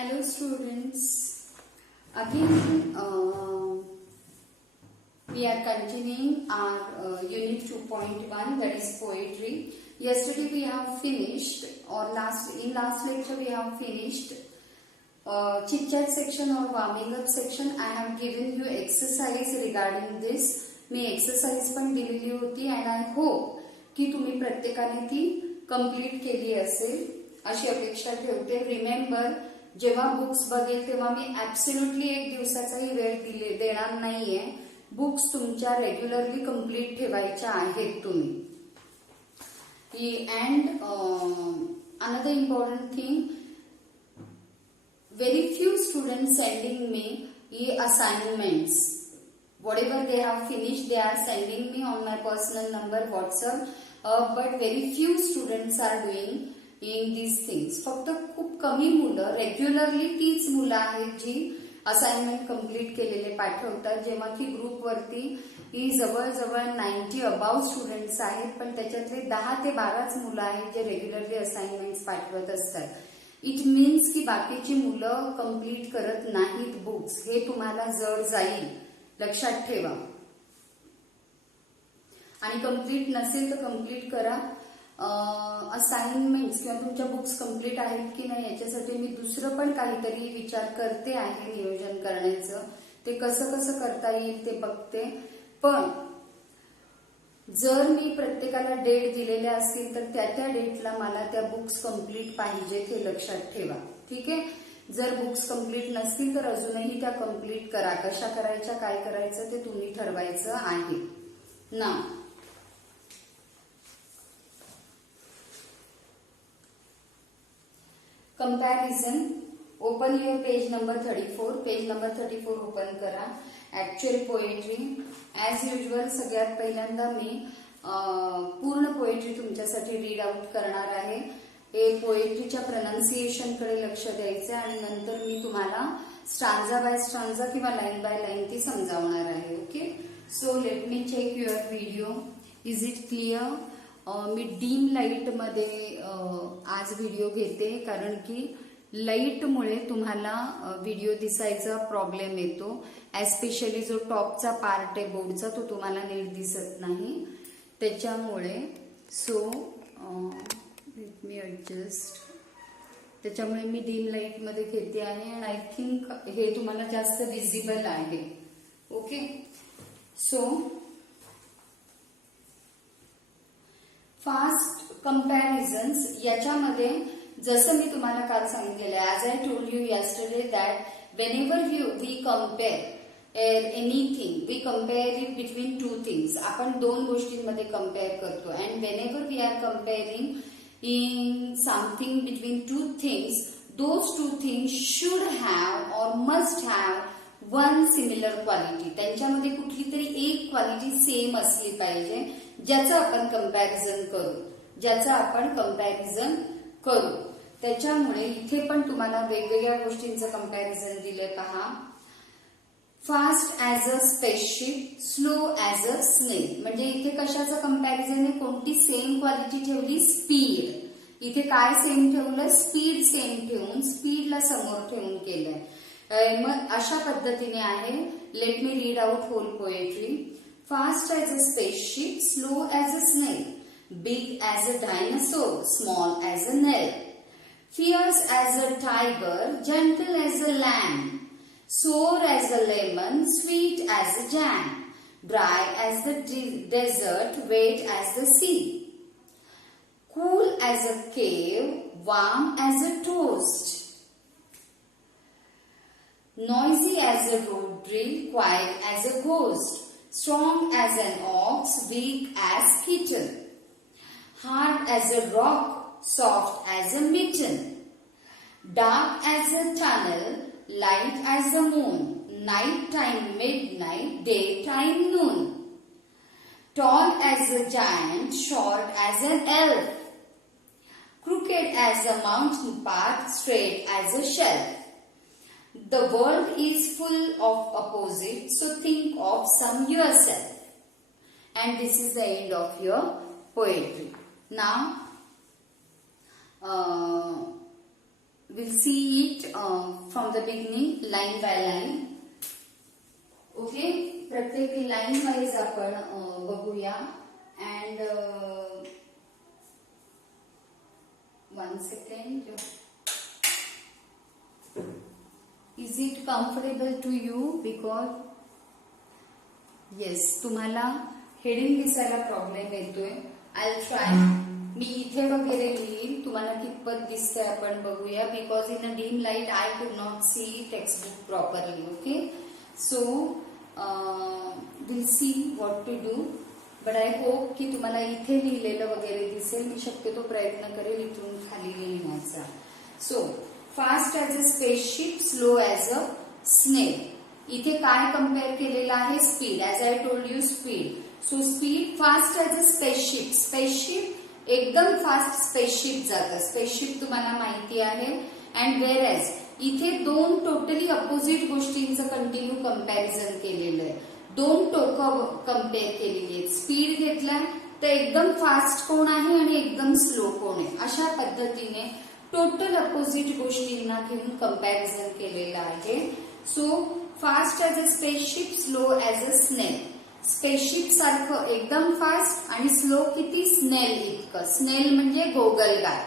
Hello students, again we are continuing our unit 2.1, that is poetry. Yesterday we have finished, or last lecture we have finished chit chat section or warming up section. I have given you exercise regarding this. Me exercise पण दिलेली होती and I hope की तुम्ही प्रत्येकाने ती complete केली असेल अशी अपेक्षा ठेवते. रिमेंबर, जेव्हा बुक्स बघेल तेव्हा मी ऍब्सोल्युटली एक दिवसाचाही वेळ देणार नाहीये. बुक्स तुमच्या रेग्युलरली कंप्लीट ठेवायच्या आहेत तुम्ही. And another important thing, very few students sending me assignments. Whatever they have finished, they are sending me on my personal number WhatsApp. But very few students are doing in these things. फक्त खूप कमी मुलं, regularly तीच मुलं आहेत जी assignment complete केलेले पाठवतात, जेव्हा की ग्रुपवरती ही जवळजवळ 90 अबाव स्टुडंट्स आहेत, पण त्याच्यातले 10 ते 12च मुलं आहेत जे रेग्युलरली असाइनमेंट्स पाठवत असतात. इट मीन्स की बाकीची मुलं कंप्लीट करत नाहीत बुक्स. हे तुम्हाला जड जाईल, लक्षात ठेवा. आणि कंप्लीट नसेल तर कंप्लीट करा. असाइनमेंट्स किंवा तुमच्या बुक्स कंप्लीट आहेत की नाही याच्यासाठी मी दुसरं पण काहीतरी विचार करते आहे नियोजन करण्याचं. ते कसं कसं करता येईल ते बघते. पण जर मी प्रत्येकाला डेट दिलेल्या असतील तर त्या डेटला मला त्या बुक्स कंप्लीट पाहिजेत, हे लक्षात ठेवा. ठीक आहे. जर बुक्स कंप्लीट नसतील तर अजूनही त्या कंप्लीट करा. कशा करायच्या, काय करायचं ते तुम्ही ठरवायचं आहे ना. Comparison. Open your page number 34. Page number 34 open करा. Actual poetry. ऍज युजल सगळ्यात पहिल्यांदा मी पूर्ण पोएट्री तुमच्यासाठी रीड आउट करणार आहे. हे पोएट्रीच्या प्रोनाउन्सिएशन कडे लक्ष द्यायचं आणि नंतर मी तुम्हाला स्टांजा बाय स्टांजा किंवा लाईन बाय लाईन ती समजावणार आहे. Okay. So let me check your video. Is it clear? मी डीम लाईट मध्ये आज व्हिडिओ घेते, कारण की लाईटमुळे तुम्हाला व्हिडिओ दिसायचा प्रॉब्लेम येतो. एस्पेशली जो टॉपचा पार्ट आहे बोर्डचा तो तुम्हाला नीट दिसत नाही त्याच्यामुळे. सो लेट मी ऍडजस्ट. त्याच्यामुळे मी डीम लाईट मध्ये घेते आहे आणि आय थिंक हे तुम्हाला जास्त विजिबल आहे. ओके. सो फास्ट कंपॅरिझन्स याच्यामध्ये जसं मी तुम्हाला काल सांगितलेलं आहे, as I told you yesterday that whenever we compare anything, we compare it between two things. आपण दोन गोष्टींमध्ये कम्पेअर करतो. And whenever we are comparing in something between two things, those two things should have or must have one similar quality. त्यांच्यामध्ये कुठली तरी एक quality same असली पाहिजे ज्याचं आपण कंपॅरिझन करू. त्याच्यामुळे इथे पण तुम्हाला वेगवेगळ्या गोष्टींचं कंपॅरिझन दिले पहा. Fast as a spaceship, slow as a स्नेल. म्हणजे इथे कशाचं कंपॅरिझन आहे, कोणती सेम क्वालिटी ठेवली, स्पीड. इथे काय सेम ठेवलं, स्पीड सेम ठेवून स्पीडला समोर ठेवून केलंय. मग अशा पद्धतीने आहे. Let me read out whole poetry. Fast as a spaceship, slow as a snail, big as a dinosaur, small as a nail, fierce as a tiger, gentle as a lamb, sour as a lemon, sweet as a jam, dry as the desert, wet as the sea, cool as a cave, warm as a toast, noisy as a road drill, quiet as a ghost, strong as an ox, weak as kitten, hard as a rock, soft as a mitten, dark as a tunnel, light as the moon, night time midnight, daytime noon, tall as a giant, short as an elf, crooked as a mountain path, straight as a shelf. The world is full of opposites, so think of some yourself. And this is the end of your poetry. Now we'll see it from the beginning, line by line. Okay, प्रत्येक line wise आपण बघूया. And 1 second. Is it comfortable to you? Because yes, तुम्हाला heading दिसायला problem येतोय. I try. मी इथे वगैरे लिहीन, तुम्हाला कितपत दिसतंय आपण बघूया. Because in a dim light I could not see text book properly. Okay, so will see what to do. But I hope की तुम्हाला इथे लिहिलेलं वगैरे दिसेल. मी शक्यतो प्रयत्न करेल इथून खाली लिहिण्याचा. So fast as a spaceship, slow as a snail. इथे काय कम्पेअर केलेलं आहे? Speed. As I told you, speed. So speed, fast as a spaceship. Spaceship एकदम फास्ट स्पेसशिप जातं. स्पेसशिप तुम्हाला माहिती आहे. अँड वेअर ॲज इथे दोन टोटली अपोजिट गोष्टींचं कंटिन्यू कम्पॅरिझन केलेलं आहे. दोन टोकं कम्पेअर केलेली आहेत. स्पीड घेतला तर एकदम फास्ट कोण आहे आणि एकदम स्लो कोण आहे, अशा पद्धतीने टोटल अपोजिट गोष्टींना घेऊन कम्पॅरिझन केलेलं आहे. So fast as a spaceship, slow as a snail. Spaceship सारखं एकदम फास्ट आणि स्लो किती? स्नेल इतकं. स्नेल म्हणजे गोगलगाय.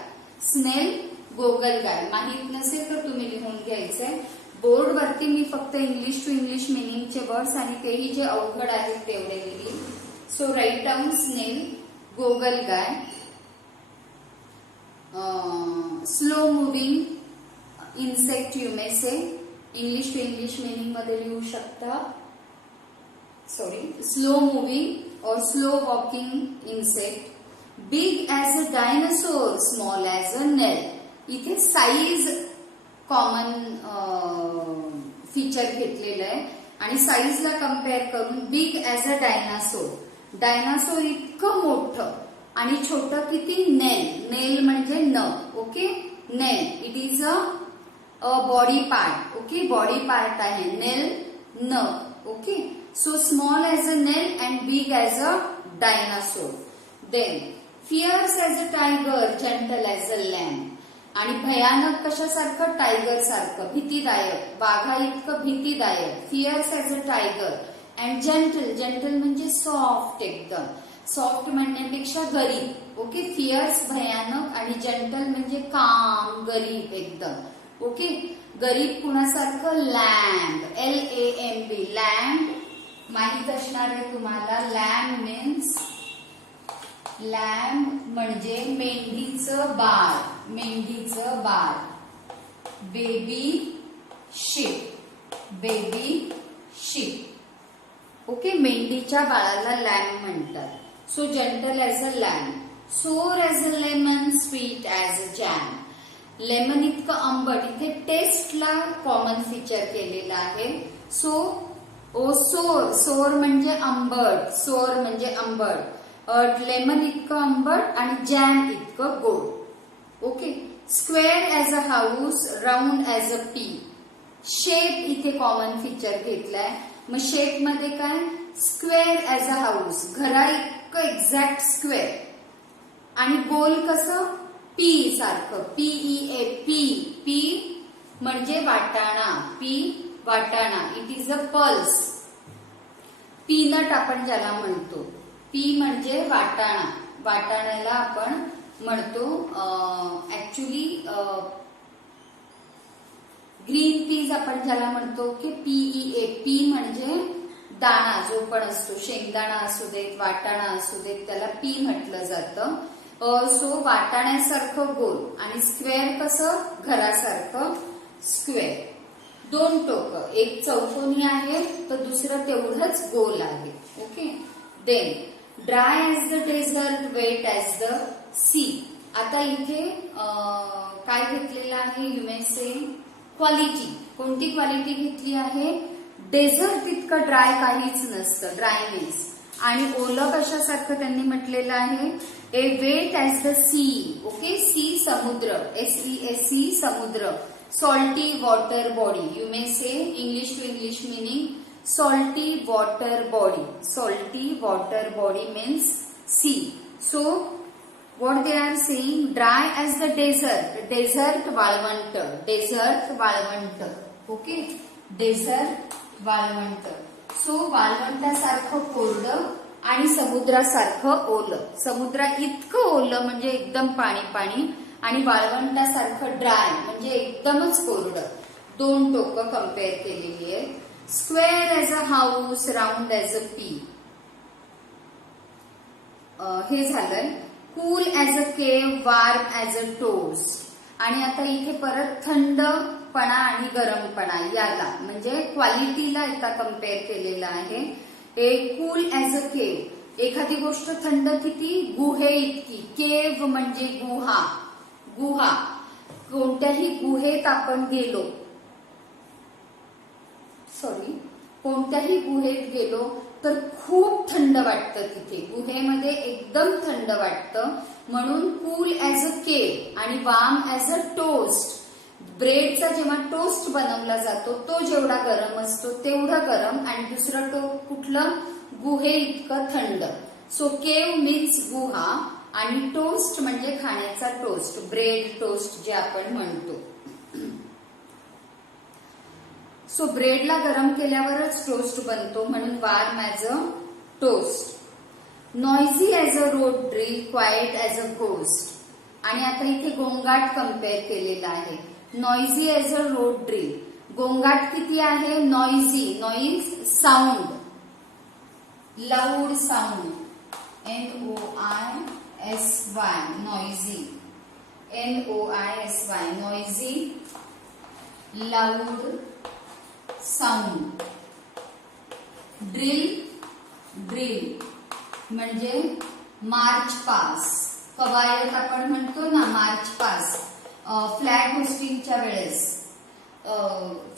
स्नेल गोगलगाय. माहित नसेल तर तुम्ही लिहून घ्यायचंय. बोर्डवरती मी फक्त इंग्लिश टू इंग्लिश मिनिंगचे वर्ड्स आणि तेही जे अवघड आहेत तेवढे लिहिली. सो राईट डाऊन स्नेल, गोगलगाय. Slow moving insect you may say. English to English meaning मध्ये लिहू शकता. Sorry, slow moving or slow walking insect. Big as a dinosaur, small as a nail. इथे साईज कॉमन फीचर घेतलेलं आहे आणि साईजला compare करून big as a dinosaur. Dinosaur इतकं मोठं आणि छोटं किती? नेल. नेल म्हणजे नख. Okay, nail. It is a body part. Okay, body part आहे नेल, नख. Okay, so small as a nail and big as a dinosaur. Then fierce as a tiger, gentle as a lamb. आणि भयानक कशासारखं? Tiger सारखं, भीतीदायक, वाघा इतकं भीतीदायक. Fierce as a tiger and gentle. Gentle म्हणजे सॉफ्ट एकदम. सॉफ्ट म्हणण्यापेक्षा गरीब. ओके, फिअर्स भयानक आणि जंटल म्हणजे काम, गरीब एकदम. ओके, गरीब कुणासारखं? लॅम्ब. LAMB. लॅम्ब माहित असणार आहे तुम्हाला. लॅम्ब मीन्स, लॅम्ब म्हणजे मेंढीचं बाळ. मेंढीचं बाळ. Baby sheep. Baby sheep. Okay, मेंढीच्या बाळाला लॅम्ब म्हणतात. So gentle as a lamb. Sour as a lemon, sweet as a jam. Lemon इतकं आंबट. इथे टेस्टला कॉमन फीचर केलेलं आहे. सो सोर. सोर म्हणजे आंबट. सोर म्हणजे आंबट. लेमन इतकं आंबट आणि जॅम इतकं गोड. Okay, square as a house, round as a P. Shape इथे कॉमन फीचर घेतलाय. मग शेप मध्ये काय? स्क्वेअर ॲज अ हाऊस, घरा इतकं एक्झॅक्ट स्क्वेअर. आणि गोल कसं? पी सारखं. PEA. पी म्हणजे वाटाणा. पी वाटाणा. It is a pulse. Peanut आपण ज्याला म्हणतो. पी म्हणजे वाटाणा. वाटाण्याला आपण म्हणतो ऍक्च्युली ग्रीन पीज आपण ज्याला म्हणतो की PEA. पी म्हणजे दाणा जो पण असतो, शेंगदाणा असू देत, वाटाणा असू देत, त्याला पी म्हटलं जातं. सो वाटाण्यासारखं गोल आणि स्क्वेअर कसं? घरासारखं स्क्वेअर. दोन टोकं, एक चौकोनी आहे तर दुसरं तेवढंच गोल आहे. Okay, then dry as the desert, wet as the sea. आता इथे काय घेतलेलं आहे? You may say quality. कोणती क्वालिटी घेतली आहे? डेझर्ट इतकं ड्राय काहीच नसतं, ड्रायनेस. आणि ओलं कशासारखं त्यांनी म्हटलेलं आहे? A wet as the sea. Okay, sea समुद्र. SEAC समुद्र. Salty water body. You may say English to English meaning salty water body. Salty water body means sea. So What they are saying, dry as the desert. Desert वाळवंट. Desert वाळवंट. Okay, dessert वाळवंट. So वाळवंटासारखं कोरडं आणि समुद्रासारखं ओलं. समुद्रा इतकं ओलं म्हणजे एकदम पाणी पाणी, आणि वाळवंटासारखं ड्राय म्हणजे एकदमच कोरडं. दोन टोकं कम्पेअर केलेली आहेत. Square as a house, round as a P. हे झालंय. कूल ॲज अ केव, वार्म ॲज अ टोस्ट. आणि आता इथे परत थंडपणा आणि गरमपणा याला म्हणजे क्वालिटीला एका कम्पेअर केलेला आहे. कूल ॲज अ केव, एखादी गोष्ट थंड किती, गुहे इतकी. केव म्हणजे गुहा. गुहा, कोणत्याही गुहेत आपण गेलो, कोणत्याही गुहेत गेलो तर खूप थंड वाटतं तिथे. गुहेमध्ये एकदम थंड वाटतं, म्हणून कूल ॲज अ केव. आणि वार्म ॲज अ टोस्ट. ब्रेडचा जेव्हा टोस्ट बनवला जातो तो जेवढा गरम असतो तेवढं गरम, आणि दुसरं टोक कुठलं, गुहे इतकं थंड. सो केव मीन्स गुहा, आणि टोस्ट म्हणजे खाण्याचा टोस्ट, ब्रेड टोस्ट जे आपण म्हणतो. सो ब्रेडला गरम केल्यावरच टोस्ट बनतो, म्हणून warm as a toast. Noisy as a road drill, quiet as a ghost. आणि आता इथे गोंगाट कम्पेअर केलेला आहे. Noisy as a road drill, गोंगाट किती आहे, noisy. Noise sound, loud sound. NOISY, noisy. NOISY, noisy, loud sound. Drill, drill म्हणजे मार्च पास. कवायत आपण म्हणतो ना, मार्च पास. फ्लॅग होस्टिंगच्या वेळेस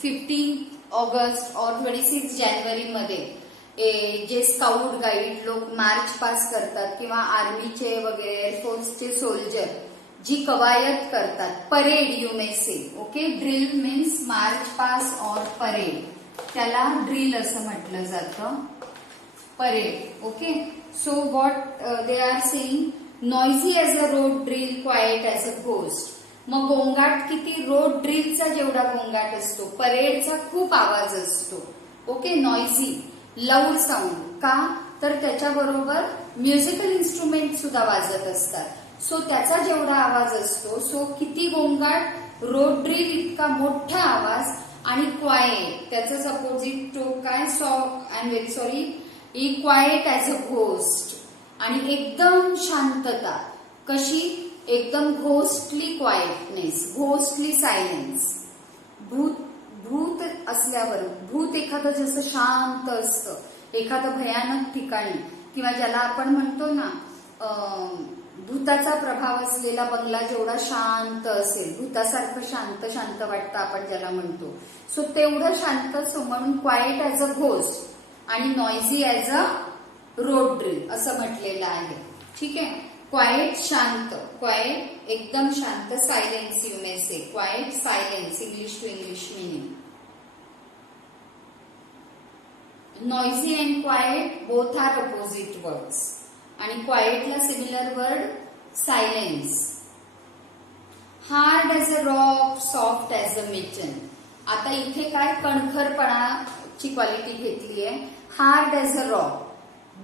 15 ऑगस्ट और 26 जानेवारी मध्ये जे स्काउट गाईड लोक मार्च पास करतात, किंवा आर्मीचे वगैरे एअरफोर्सचे सोल्जर जी कवायत करतात, parade you may say. Okay, drill means march past और परेड, त्याला ड्रिल असं म्हटलं जातं, parade. Okay, so what they are saying, noisy as a road drill, quiet as a ghost. मग गोंगाट किती, रोड ड्रिलचा जेवढा गोंगाट असतो, परेडचा खूप आवाज असतो. Okay, noisy, loud sound. का तर त्याच्याबरोबर म्युझिकल इन्स्ट्रुमेंट सुद्धा वाजत असतात. सो त्याचा जेवढा आवाज असतो, सो किती गोंगाट, रोड ड्रिल इतका मोठा आवाज. आणि क्वाइट, त्याचंच अपोजिट टोक काय, I am very sorry, quite as a ghost. आणि एकदम शांतता, कशी, एकदम घोस्टली क्वाइटनेस, घोस्टली सायलेन्स. भूत असल्यावर, भूत एखादं जसं शांत असतं, एखादं भयानक ठिकाणी, किंवा ज्याला आपण म्हणतो ना भूताचा प्रभाव असलेला बंगला जेवढा शांत असेल, भूतासारखं शांत शांत वाटतं आपण ज्याला म्हणतो, सो तेवढं शांत. सो म्हणून क्वाइट ॲज अ घोस्ट आणि नॉइझी ॲज अ रोड ड्रिल असं म्हटलेलं आहे. ठीक आहे, क्वाइट शांत, क्वाइट एकदम शांत, silence you may say, quiet silence, English to English meaning. Noisy and quiet both are opposite words, आणि क्वाइटला similar word silence. Hard as a rock, soft as a mitten. आता इथे काय कणखरपणाची क्वालिटी घेतली आहे. हार्ड ॲज अ रॉक,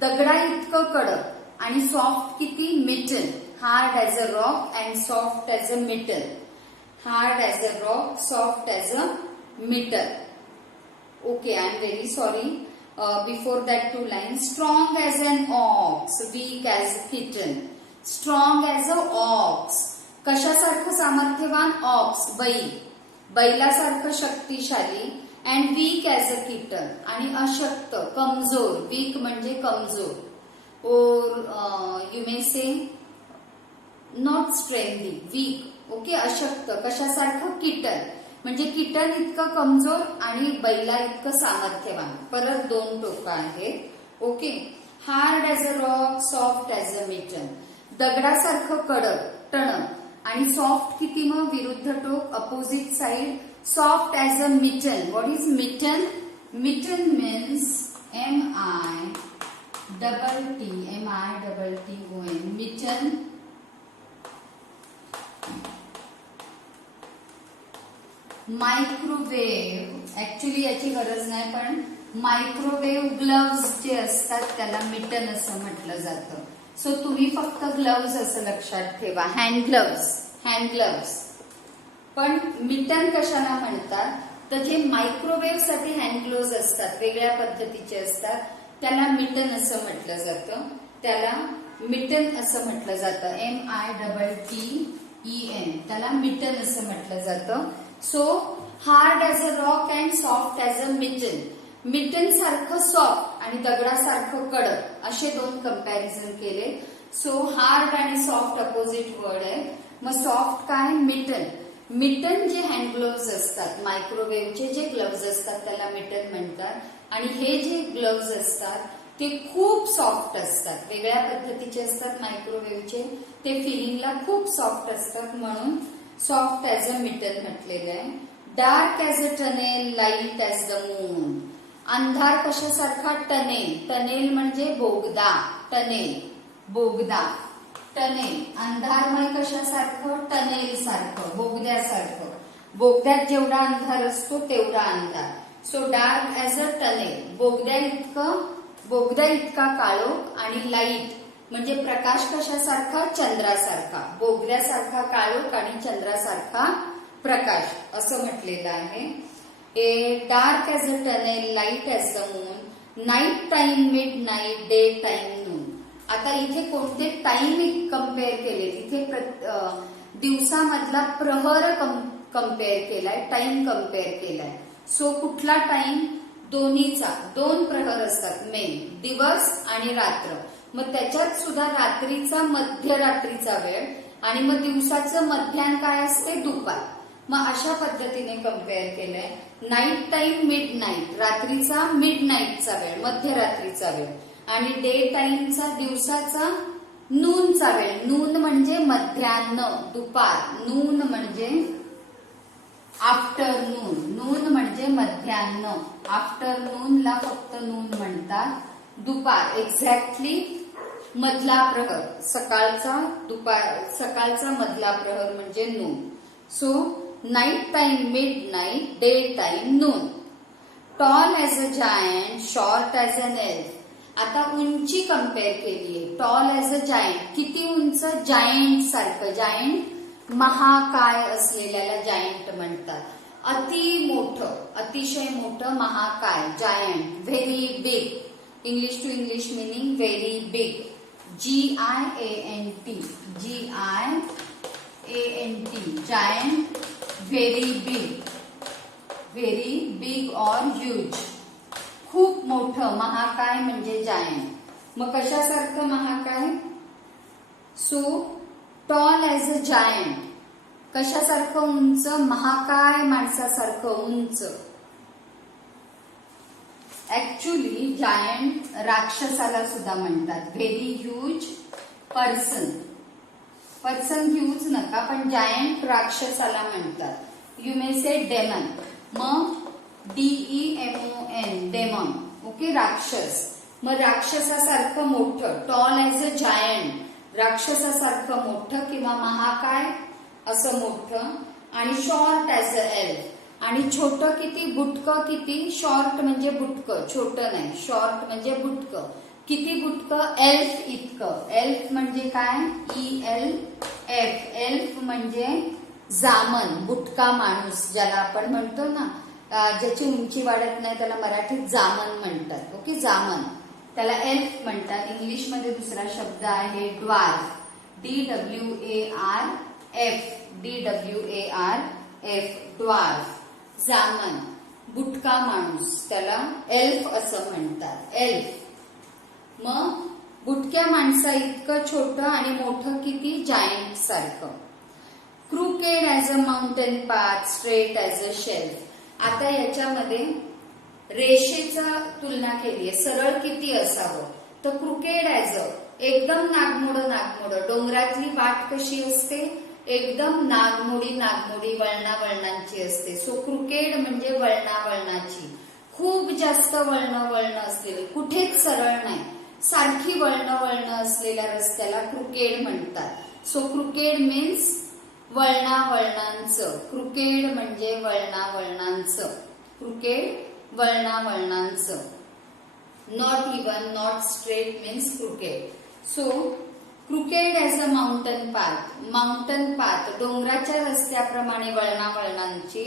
दगडा इतकं कडक, आणि सॉफ्ट किती, mitten. Hard as a rock and soft as a mitten. Hard as a rock, soft as a mitten. Okay, I am very sorry. Before that 2 lines, strong as an ox, weak as a kitten. Strong as a ox, कशासारखं सामर्थ्यवान, ox बैल, बैलासारखं शक्तिशाली. And weak as a kitten, आणि अशक्त, कमजोर. Weak म्हणजे कमजोर. और you may say not strengthy, weak. Okay, अशक्त, कशासारखं, किटन म्हणजे किटन इतकं कमजोर आणि बैला इतकं सामर्थ्यवान. परत 2 टोकं आहेत. Okay, hard as a rock, soft as a mitten. दगडासारखं कडक, टणक, आणि सॉफ्ट किती, मग विरुद्ध टोक, opposite side, soft as a mitten. What is mitten? Mitten means MITT, MITTON, mitten microwave, actually याची गरज नाही, पण मायक्रोवेव्ह ग्लव्ज जे असतात त्याला मिटन असं म्हटलं जातं. सो तुम्ही फक्त ग्लव्ज असं लक्षात ठेवा, हँड ग्लव्ज. पण मिटन कशाला म्हणतात, तर जे मायक्रोवेव्ह साठी हँड ग्लोव्ज असतात, वेगळ्या पद्धतीचे असतात, त्याला मिटन असं म्हटलं जातं. त्याला मिटन असं म्हटलं जातं, MITTEN, त्याला मिटन असं म्हटलं जातं. So hard as a rock and soft as a mitten. Mitten सारखं सॉफ्ट आणि दगडासारखं कडक असे दोन कंपॅरिझन केले. सो हार्ड आणि सॉफ्ट अपोजिट वर्ड आहे. मग सॉफ्ट काय, मिटन. मिटन जे हँड ग्लोव्ज असतात, मायक्रोवेव्हचे जे ग्लोव्ज असतात त्याला मिटन म्हणतात. आणि हे जे ग्लोव्ज असतात ते खूप सॉफ्ट असतात, वेगळ्या पद्धतीचे असतात मायक्रोवेव्हचे, ते फिलिंगला खूप सॉफ्ट असतात, म्हणून सॉफ्ट ॲज अ मिटन म्हटलेलं आहे. Dark as a tunnel, light as the moon. अंधार कशासारखा, टनेल. टनेल म्हणजे बोगदा, टनेल बोगदा. टनेल अंधारमय कशासारखं, टनेल सारखं, बोगद्यासारखं. बोगद्यात जेवढा अंधार असतो तेवढा अंधार. So dark as a tunnel, बोगद्या इतका काळोख. आणि लाईट म्हणजे प्रकाश कशासारखा, चंद्रासारखा. बोगद्यासारखा काळोख आणि चंद्रासारखा प्रकाश असं म्हटलेलं आहे. Dark as a tunnel, light as the moon, night time, mid night, day time, noon. आता इथे कोणते टाइम कम्पेअर केले, इथे दिवसामधला प्रहर कम्पेअर केलाय, टाइम कम्पेअर केलाय. सो कुठला टाइम, दोन्हीचा. दोन प्रहर असतात मेन, दिवस आणि रात्र. मग त्याच्यात सुद्धा रात्रीचा मध्यरात्रीचा वेळ आणि मग दिवसाचं मध्यान काय असते, दुपार. मग अशा पद्धतीने कम्पेअर केलंय. नाईट टाइम, मिड नाईट, रात्रीचा मिड नाईटचा वेळ, मध्यरात्रीचा वेळ. आणि डे टाइमचा, दिवसाचा नूनचा वेळ. नून म्हणजे मध्यान्ह, दुपार. नून म्हणजे आफ्टरनून. नून म्हणजे मध्यान्ह, आफ्टरनूनला फक्त नून म्हणतात. दुपार एक्झॅक्टली मधला प्रहर, सकाळचा मधला प्रहर म्हणजे noon. So night time, mid night, day time, noon. Tall as a giant, short as an elf. आता उंची कम्पेअर केलीये. टॉल ॲज अ जायंट, किती उंच, जायंट सारखं. जायंट महाकाय असलेल्याला जायंट म्हणतात. अति मोठं, अतिशय मोठं, महाकाय, giant. Very big, English to English meaning very big. GIANT, giant, very big और ह्यूज, खूप मोठं. महाकाय म्हणजे जायंट. मग कशासारखं महाकाय, so tall as a giant, कशासारखं उंच, महाकाय माणसासारखं उंच. ऍक्च्युली जायंट राक्षसाला सुद्धा म्हणतात. व्हेरी ह्यूज पर्सन ह्यूज नका, पण जायंट राक्षसाला म्हणतात. You may say demon. मग DEMON, डेमन. ओके, राक्षस. मग राक्षसासारखं मोठं, टॉल ॲज अ जायंट, राक्षसासारखं मोठं किंवा महाकाय असं मोठं. आणि शॉर्ट ॲज अ एल्फ, आणि छोटं किती, बुटकं किती. शॉर्ट म्हणजे बुटकं, छोटं नाही, शॉर्ट म्हणजे बुटकं. किती बुटकं, एल्फ इतकं. एल्फ म्हणजे काय, ELF. एल्फ म्हणजे जामन, बुटका माणूस ज्याला आपण म्हणतो ना, ज्याची उंची वाढत नाही त्याला मराठीत जामन म्हणतात. ओके, जामन, त्याला एल्फ म्हणतात. इंग्लिशमध्ये दुसरा शब्द आहे ड्वार्फ, DWARF, ड्वार्फ, जामन, बुटका माणूस, त्याला एल्फ असं म्हणतात. एल्फ. मग बुटक्या माणसा इतकं छोटं आणि मोठं किती, जायंट सारखं. Crooked as a mountain path, straight as a shelf. आता याच्यामध्ये रेषेचा तुलना केली आहे. सरळ किती असावं, तर क्रुकेड ॲज अ, एकदम नागमोड. डोंगरातली वाट कशी असते, एकदम नागमोडी, वळणाची असते. सो क्रुकेड म्हणजे वळणाची, खूप जास्त वळण असलेली, कुठेच सरळ नाही, सारखी वळण असलेल्या रस्त्याला क्रुकेड म्हणतात. सो क्रुकेड मीन्स वळणा वळणांचं. क्रुकेड म्हणजे वळणा वळणांचं. क्रुकेड वळणा वळणांचं. Not even, not straight means crooked. So crooked as a mountain path. Mountain path डोंगराच्या रस्त्याप्रमाणे वळणा वळणांची.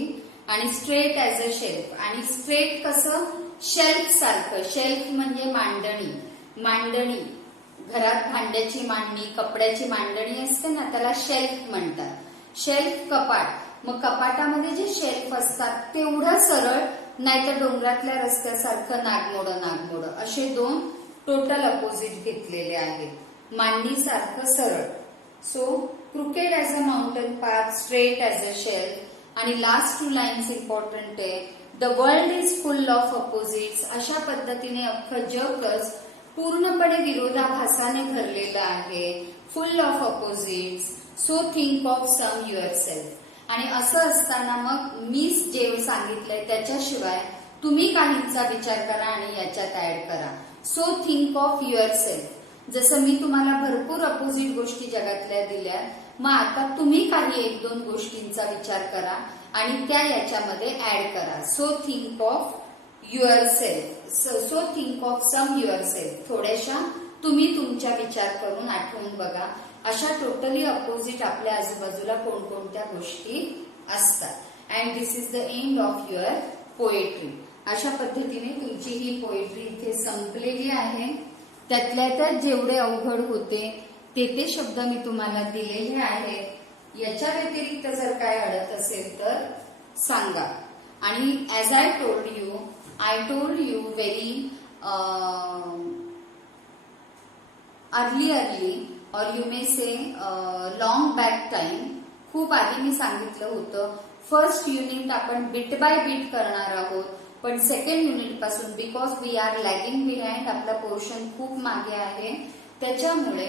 आणि स्ट्रेट ॲज अ शेल्फ. आणि स्ट्रेट कसं, शेल्फ सारखं. शेल्फ म्हणजे मांडणी. मांडणी घरात भांड्याची मांडणी, कपड्याची मांडणी असते ना, त्याला शेल्फ म्हणतात. शेल्फ कपाट. मग कपाटामध्ये जे शेल्फ असतात तेवढं सरळ, नाहीतर डोंगरातल्या रस्त्यासारखं नागमोडं नागमोडं, असे दोन टोटल अपोजिट घेतलेले आहेत. मांडणीसारखं सरळ. So crooked as a mountain path, straight as a shelf. आणि लास्ट 2 लाईन्स इम्पॉर्टंट आहे. The world is full of opposites. अशा पद्धतीने अख्खं जगच पूर्णपणे विरोधाभासाने भरलेलं आहे. Full of opposites. So think of some yourself. आणि असं असताना मग मी जे सांगितलंय त्याच्याशिवाय तुम्ही काहींचा विचार करा आणि याच्यात ऍड करा. So think of yourself. जसं मी तुम्हाला भरपूर अपोजिट गोष्टी जगातल्या दिल्या, मग आता तुम्ही काही 1-2 गोष्टींचा विचार करा आणि त्या याच्यामध्ये ऍड करा. So think of yourself. So think of some yourself. थोड्याशा तुम्ही तुमच्या विचार करून आठवून बघा. अशा टोटली अपोजिट आपल्या आजूबाजूला कोणकोणत्या गोष्टी असतात. And this is the end of your poetry. अशा पद्धतीने तुमची ही पोएट्री इथे संपलेली आहे. त्यातल्या त्यात जेवढे अवघड होते ते शब्द मी तुम्हाला दिलेले आहेत. याच्या व्यतिरिक्त जर काय अडत असेल तर सांगा. आणि as I told you very early और you may say long back time. खूप आधी मी सांगितलं होतं फर्स्ट युनिट आपण बिट बाय बिट करणार आहोत, पण सेकंड युनिट पासून because we are lagging behind, आपला पोर्शन खूप मागे आहे, त्याच्यामुळे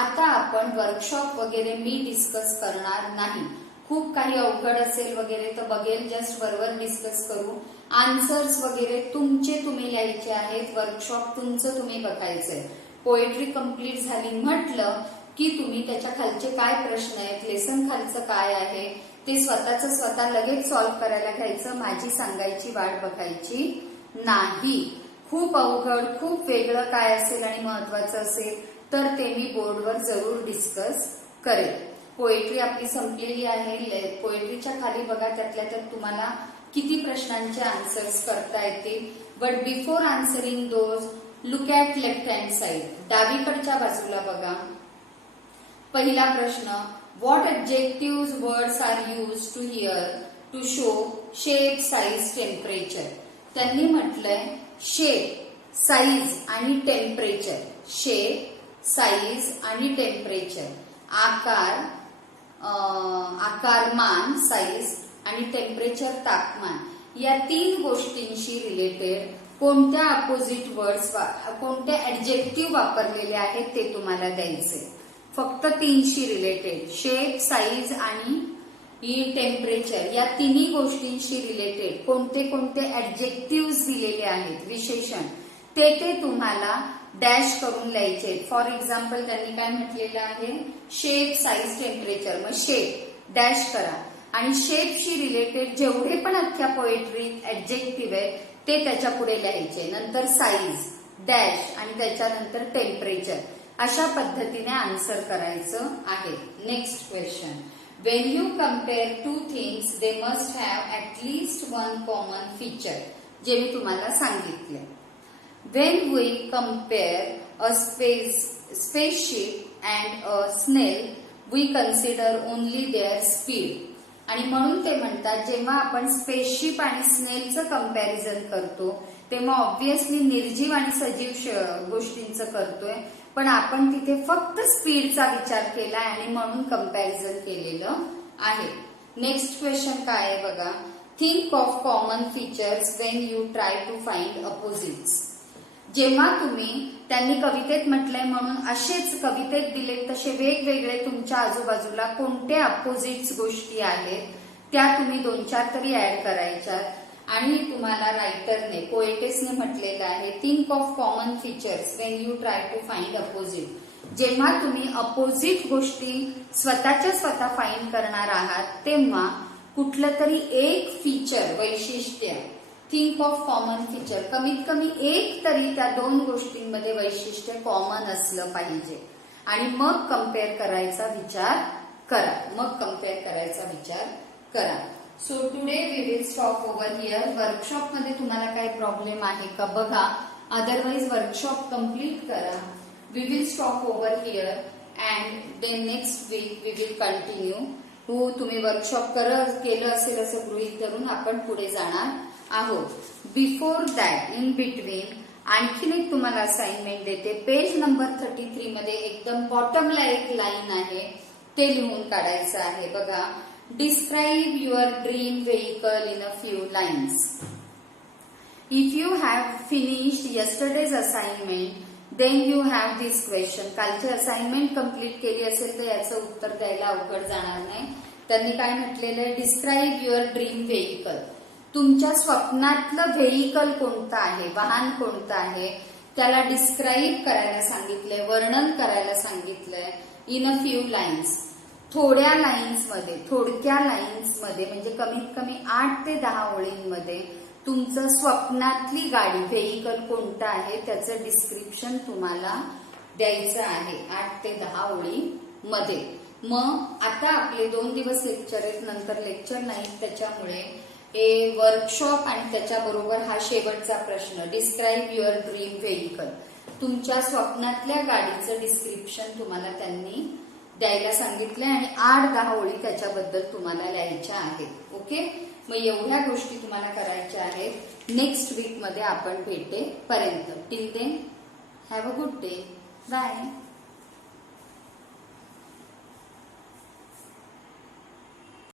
आता आपण वर्कशॉप वगैरे मी डिस्कस करणार नाही. खूप काही अवघड असेल वगैरे तर बघेल, जस्ट बरोबर डिस्कस करू. आन्सर्स वगैरे तुमचे तुम्ही लिहायचे आहेत. वर्कशॉप तुमचं तुम्ही बघायचंय. पोएट्री कंप्लीट झाली म्हटलं की तुम्ही त्याच्या खालचे काय प्रश्न आहेत, लेसन खालचं काय आहे ते स्वतः लगेच सॉल्व्ह करायला घ्यायचं. माझी सांगायची वाट बघायची नाही. खूप अवघड, खूप वेगळं काय असेल आणि महत्वाचं असेल तर ते मी बोर्डवर जरूर डिस्कस करेल. पोएट्री आपली संपलेली आहे. पोएट्रीच्या खाली बघा, त्यातल्या त्यात तुम्हाला किती प्रश्नांचे आन्सर्स करता येतील. But before answering those, look at left hand side. डावीकडच्या बाजूला बघा. पहिला प्रश्न, what adjective words are use to here to show shape, size, temperature. त्यांनी म्हटलंय शेप, साईज आणि टेम्परेचर. शेप, साईज आणि टेम्परेचर. आकारमान साईज आणि टेम्परेचर तापमान, या 3 गोष्टींशी रिलेटेड कोणत्या अपोजिट वर्ड्स, कोणते ऍडजेक्टिव्ह वापरलेले आहेत ते तुम्हाला द्यायचे. फक्त 3शी रिलेटेड, शेप, साईज आणि टेम्परेचर, या 3 गोष्टींशी रिलेटेड कोणते कोणते ऍडजेक्टिव्ह दिलेले आहेत, विशेषण, ते तुम्हाला डॅश करून लिहायचे. फॉर एक्झाम्पल त्यांनी काय म्हटलेलं आहे, शेप, साईज, टेम्परेचर. मग शेप डॅश करा आणि शेपशी रिलेटेड जेवढे पण अख्ख्या पोएट्रीत ऍडजेक्टिव्ह आहे ते त्याच्या पुढे लिहायचे. नंतर साईज डॅश आणि त्याच्यानंतर टेम्परेचर. अशा पद्धतीने आन्सर करायचं आहे. Next question, Wien you compare 2 things they must have at least 1 common feature. जे मी तुम्हाला सांगितले. When we compare a spaceship and a snail, we consider only their speed. आणि म्हणून ते म्हणतात जेव्हा आपण स्पेसशिप आणि स्नेलचं कंपॅरिझन करतो तेव्हा ऑब्व्हियसली निर्जीव आणि सजीव गोष्टींचं करतोय, पण आपण तिथे फक्त स्पीडचा विचार केलाय आणि म्हणून कंपॅरिझन केलेलं आहे. नेक्स्ट क्वेश्चन काय आहे बघा, think of common features when you try to find opposites. जेव्हा तुम्ही, त्यांनी कवितेत म्हटलंय म्हणून असेच कवितेत दिले तसे वेगवेगळे तुमच्या आजूबाजूला कोणते अपोजिट्स गोष्टी आहेत त्या तुम्ही 2-4 तरी ऍड करायच्या. आणि तुम्हाला रायटरने, पोएटेसने म्हटलेलं आहे think of common features when you try to find opposite. जेव्हा तुम्ही अपोजिट गोष्टी स्वतःच्या स्वतः फाईंड करणार आहात तेव्हा कुठलं तरी एक फीचर, वैशिष्ट्य, थिंक ऑफ कॉमन फीचर, कमीत कमी एक तरी त्या दोन गोष्टींमध्ये वैशिष्ट्य कॉमन असलं पाहिजे आणि मग कम्पेअर करायचा विचार करा. So today we will stop over here. वर्कशॉपमध्ये तुम्हाला काही प्रॉब्लेम आहे का बघा, अदरवाइज वर्कशॉप कम्प्लीट करा. We will stop over here and then next week we will continue. तुम्ही वर्कशॉप केलं असेल असं गृहीत धरून आपण पुढे जाणार आहोत. बिफोर दॅट, इन बिटवीन आणखीन एक तुम्हाला असाइनमेंट देते. पेज नंबर 33 मध्ये एकदम बॉटमला एक लाईन आहे, ते लिहून काढायचं आहे. बघा, describe your dream vehicle in a few lines. If you have finished yesterday's assignment then you have this question. कालची असाइनमेंट कम्प्लीट केली असेल तर याचं उत्तर द्यायला अवघड जाणार नाही. त्यांनी काय म्हटलेलं आहे, डिस्क्राईब युअर ड्रीम व्हेइकल. तुमच्या स्वप्नातलं व्हेइकल कोणतं आहे, वाहन कोणतं आहे, त्याला डिस्क्राईब करायला सांगितलंय, वर्णन करायला सांगितलंय. इन अ फ्यू लाईन्स, थोड्या लाईन्समध्ये, थोडक्या लाईन्समध्ये, म्हणजे कमीत कमी 8 ते 10 ओळींमध्ये तुमचं स्वप्नातली गाडी, व्हेइकल कोणतं आहे त्याचं डिस्क्रिप्शन तुम्हाला द्यायचं आहे 8 ते 10 ओळीमध्ये. मग आता आपले 2 दिवस लेक्चर आहेत, नंतर लेक्चर नाही, त्याच्यामुळे वर्कशॉप आणि त्याच्याबरोबर हा शेवटचा प्रश्न, डिस्क्राईब युअर ड्रीम व्हेइकल. तुमच्या स्वप्नातल्या गाडीचं डिस्क्रिप्शन तुम्हाला त्यांनी द्यायला सांगितलंय आणि 8-10 ओळी त्याच्याबद्दल तुम्हाला लिहायच्या आहेत. ओके, मग एवढ्या गोष्टी तुम्हाला करायच्या आहेत. नेक्स्ट वीक मध्ये आपण भेटेपर्यंत, till then have a good day, bye.